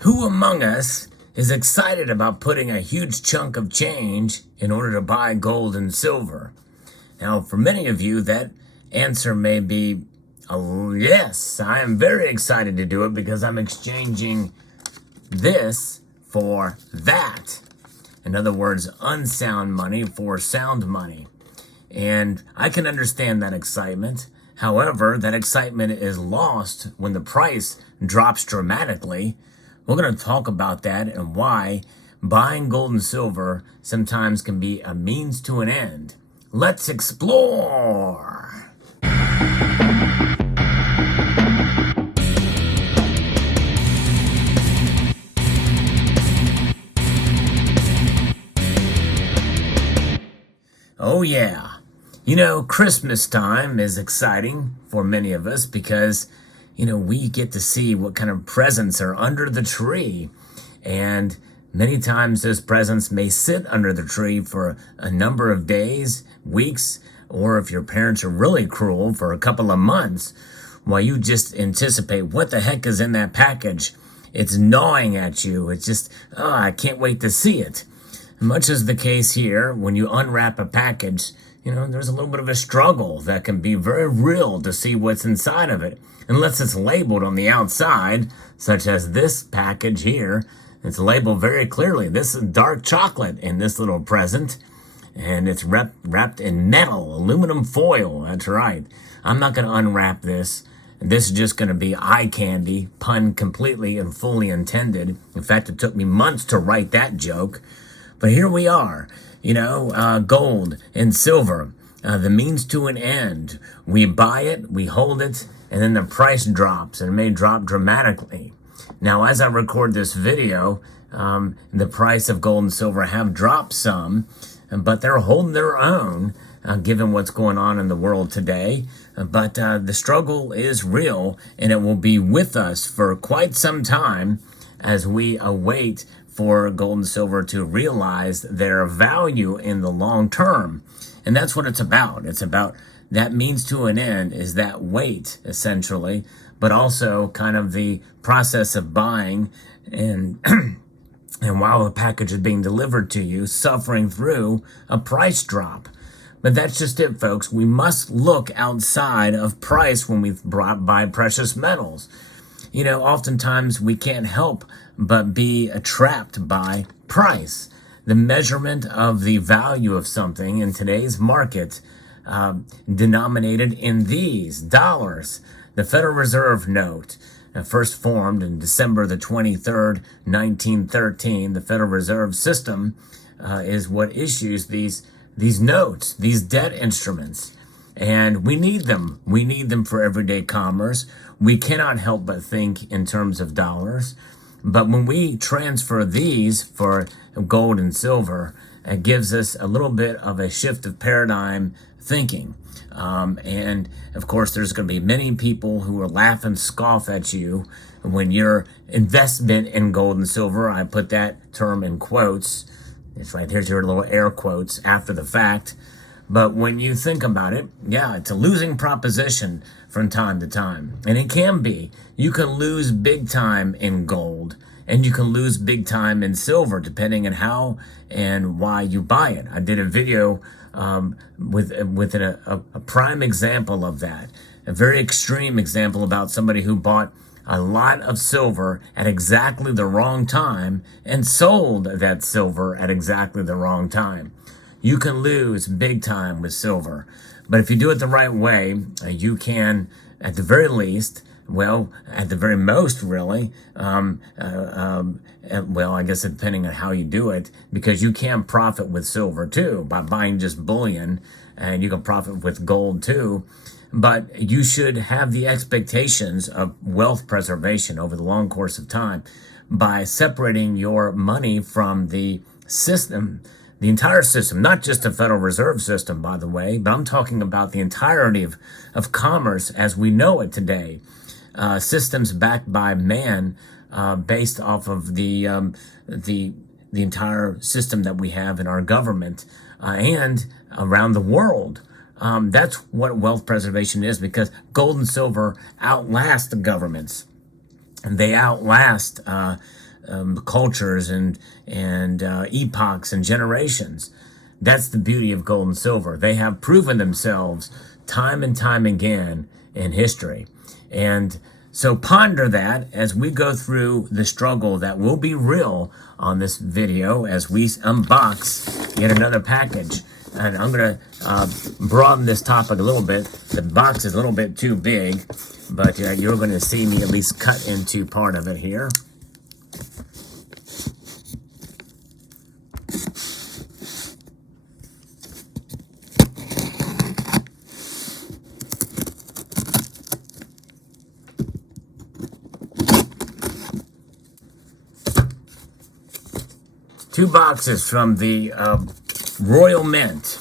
Who among us is excited about putting a huge chunk of change in order to buy gold and silver? Now, for many of you, that answer may be, yes, I am very excited to do it because I'm exchanging this for that. In other words, unsound money for sound money. And I can understand that excitement. However, that excitement is lost when the price drops dramatically. We're going to talk about that and why buying gold and silver sometimes can be a means to an end. Let's explore. Oh yeah. You know, Christmas time is exciting for many of us because, we get to see what kind of presents are under the tree. And many times those presents may sit under the tree for a number of days, weeks, or if your parents are really cruel, for a couple of months, while you just anticipate what the heck is in that package. It's gnawing at you. It's just, I can't wait to see it. Much as the case here, when you unwrap a package, there's a little bit of a struggle that can be very real to see what's inside of it. Unless it's labeled on the outside, such as this package here. It's labeled very clearly. This is dark chocolate in this little present. And it's wrapped in metal, aluminum foil. That's right. I'm not going to unwrap this. This is just going to be eye candy, pun completely and fully intended. In fact, it took me months to write that joke. But here we are, gold and silver, the means to an end. We buy it, we hold it, and then the price drops, and it may drop dramatically. Now, as I record this video, the price of gold and silver have dropped some, but they're holding their own, given what's going on in the world today. But the struggle is real, and it will be with us for quite some time as we await for gold and silver to realize their value in the long term. And that's what it's about. It's about that means to an end is that wait, essentially, but also kind of the process of buying and and while the package is being delivered to you, suffering through a price drop. But that's just it, folks. We must look outside of price when we buy precious metals. Oftentimes we can't help but be trapped by price. The measurement of the value of something in today's market, denominated in these dollars. The Federal Reserve note, first formed in December the 23rd, 1913, the Federal Reserve System is what issues these notes, these debt instruments. And we need them. We need them for everyday commerce. We cannot help but think in terms of dollars. But when we transfer these for gold and silver, it gives us a little bit of a shift of paradigm thinking. And of course, there's going to be many people who will laugh and scoff at you when your investment in gold and silver, I put that term in quotes. It's right, here's your little air quotes after the fact. But when you think about it, yeah, it's a losing proposition from time to time. And it can be. You can lose big time in gold, and you can lose big time in silver, depending on how and why you buy it. I did a video with a prime example of that, a very extreme example about somebody who bought a lot of silver at exactly the wrong time and sold that silver at exactly the wrong time. You can lose big time with silver. But if you do it the right way, you can, at the very least, at the very most, really, I guess depending on how you do it, because you can profit with silver too by buying just bullion, and you can profit with gold too. But you should have the expectations of wealth preservation over the long course of time by separating your money from the system. The entire system, not just the Federal Reserve System, by the way, but I'm talking about the entirety of commerce as we know it today. Systems backed by man, based off of the entire system that we have in our government and around the world. That's what wealth preservation is, because gold and silver outlast the governments. And they outlast cultures and epochs and generations. That's the beauty of gold and silver. They have proven themselves time and time again in history. And so ponder that as we go through the struggle that will be real on this video as we unbox yet another package. And I'm going to broaden this topic a little bit. The box is a little bit too big, but you're going to see me at least cut into part of it here. Two boxes from the Royal Mint.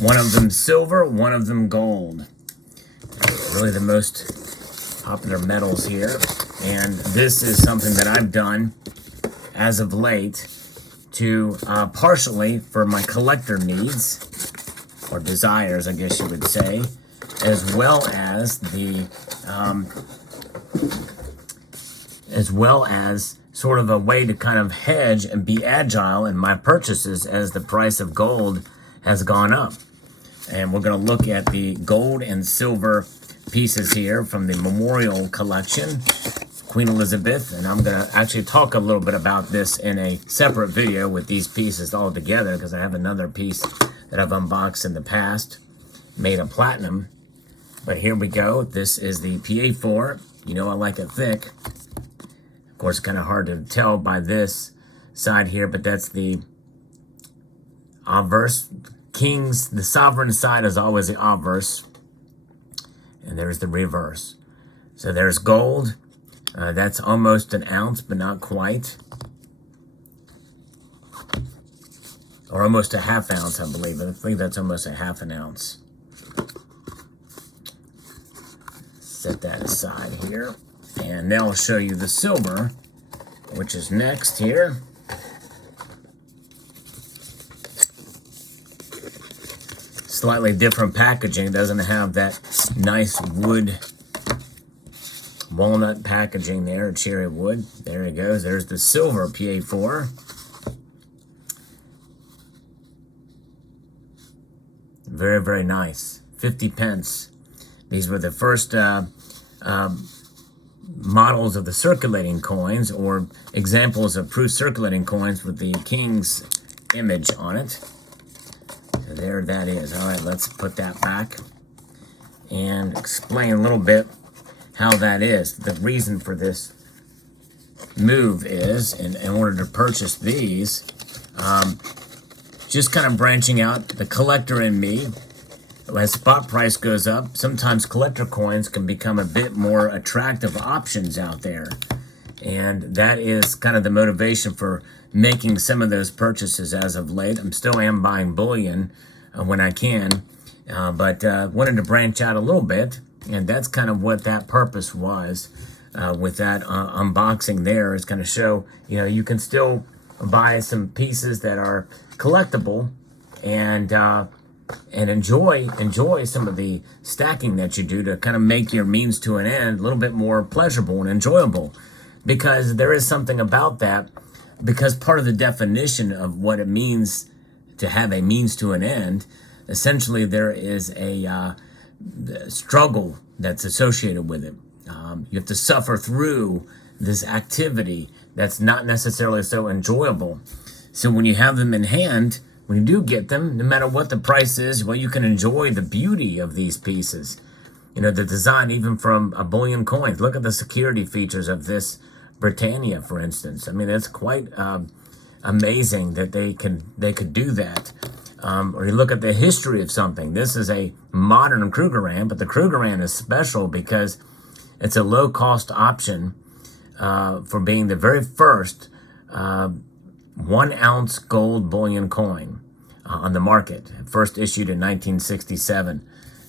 One of them silver, one of them gold. Really the most popular metals here. And this is something that I've done as of late to partially for my collector needs, or desires, I guess you would say, as well as sort of a way to kind of hedge and be agile in my purchases as the price of gold has gone up. And we're going to look at the gold and silver pieces here from the Memorial Collection, Queen Elizabeth, and I'm going to actually talk a little bit about this in a separate video with these pieces all together, because I have another piece that I've unboxed in the past, made of platinum. But here we go. This is the PA4. You know I like it thick. Of course, kind of hard to tell by this side here, but that's the obverse. King's, the sovereign side is always the obverse. And there's the reverse. So there's gold. That's almost an ounce, but not quite. Or almost a half ounce, I believe. I think that's almost a half an ounce. Set that aside here. And now I'll show you the silver, which is next here. Slightly different packaging. Doesn't have that nice wood walnut packaging there, cherry wood. There it goes. There's the silver PA4. Very, very nice. 50 pence. These were the first models of the circulating coins, or examples of proof circulating coins with the king's image on it. So there that is. All right, let's put that back and explain a little bit how that is. The reason for this move is, in order to purchase these, just kind of branching out the collector in me. As spot price goes up, sometimes collector coins can become a bit more attractive options out there. And that is kind of the motivation for making some of those purchases as of late. I'm still buying bullion when I can, but wanted to branch out a little bit. And that's kind of what that purpose was with that unboxing there, is kind of show, you know, you can still buy some pieces that are collectible and enjoy some of the stacking that you do to kind of make your means to an end a little bit more pleasurable and enjoyable. Because there is something about that, because part of the definition of what it means to have a means to an end, essentially there is a struggle that's associated with it. You have to suffer through this activity that's not necessarily so enjoyable. So when you have them in hand, when you do get them, no matter what the price is, well, you can enjoy the beauty of these pieces. You know, the design, even from a bullion coin. Look at the security features of this Britannia, for instance. I mean, it's quite amazing that they could do that. Or you look at the history of something. This is a modern Krugerrand, but the Krugerrand is special because it's a low-cost option for being the very first 1 ounce gold bullion coin on the market, first issued in 1967.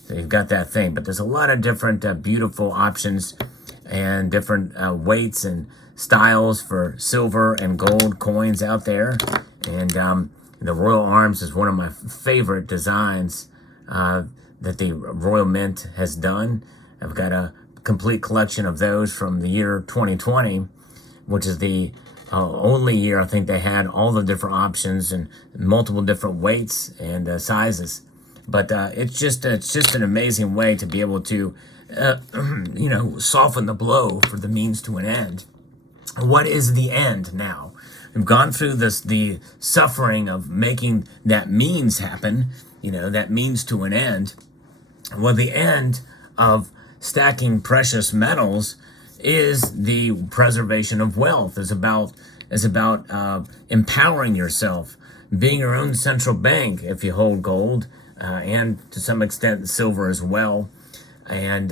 So you've got that thing, but there's a lot of different beautiful options and different weights and styles for silver and gold coins out there. And the Royal Arms is one of my favorite designs that the Royal Mint has done. I've got a complete collection of those from the year 2020, which is the only year I think they had all the different options and multiple different weights and sizes. But it's just an amazing way to be able to, soften the blow for the means to an end. What is the end now? We've gone through the suffering of making that means happen, that means to an end. Well, the end of stacking precious metals is the preservation of wealth. Is about empowering yourself, being your own central bank if you hold gold, and to some extent silver as well, and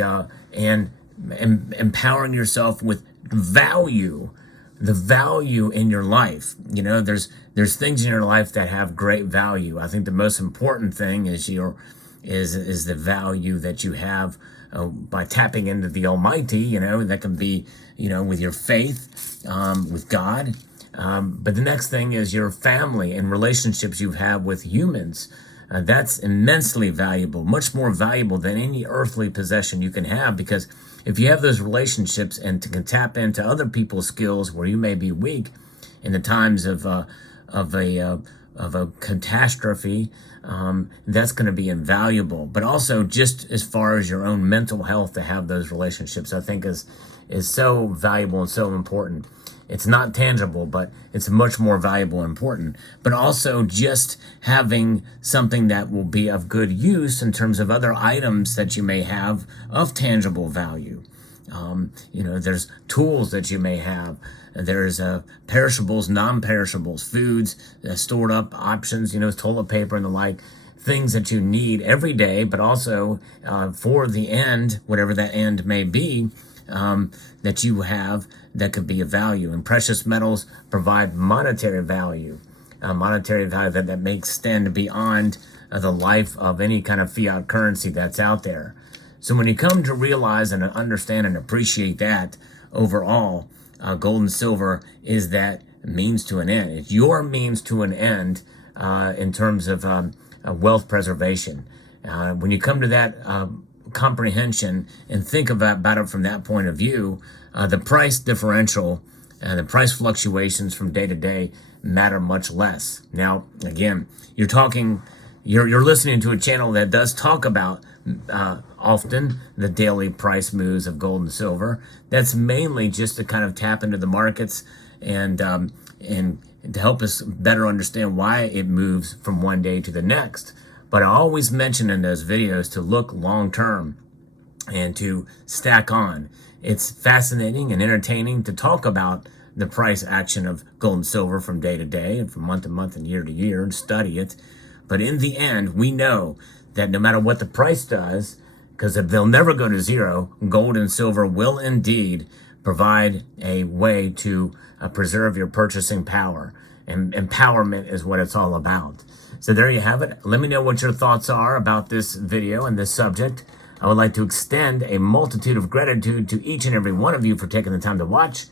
empowering yourself with value, the value in your life. There's things in your life that have great value. I think the most important thing is the value that you have by tapping into the Almighty. That can be with your faith, with God. But the next thing is your family and relationships you have with humans. That's immensely valuable, much more valuable than any earthly possession you can have, because if you have those relationships and can tap into other people's skills where you may be weak in the times of a catastrophe, that's going to be invaluable. But also, just as far as your own mental health, to have those relationships, I think is so valuable and so important. It's not tangible, but it's much more valuable and important. But also just having something that will be of good use in terms of other items that you may have of tangible value. There's tools that you may have. There's perishables, non-perishables, foods, stored up options, toilet paper and the like, things that you need every day, but also for the end, whatever that end may be, that you have that could be of value. And precious metals provide monetary value that may extend beyond the life of any kind of fiat currency that's out there. So when you come to realize and understand and appreciate that overall, gold and silver is that means to an end. It's your means to an end in terms of wealth preservation. When you come to that comprehension and think about it from that point of view, the price differential and the price fluctuations from day to day matter much less. Now, again, you're listening to a channel that does talk about often the daily price moves of gold and silver. That's mainly just to kind of tap into the markets and to help us better understand why it moves from one day to the next. But I always mention in those videos to look long term and to stack on. It's fascinating and entertaining to talk about the price action of gold and silver from day to day and from month to month and year to year and study it. But in the end, we know that no matter what the price does, because they'll never go to zero, gold and silver will indeed provide a way to preserve your purchasing power. And empowerment is what it's all about. So there you have it. Let me know what your thoughts are about this video and this subject. I would like to extend a multitude of gratitude to each and every one of you for taking the time to watch,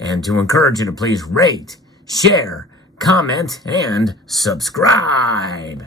and to encourage you to please rate, share, comment, and subscribe.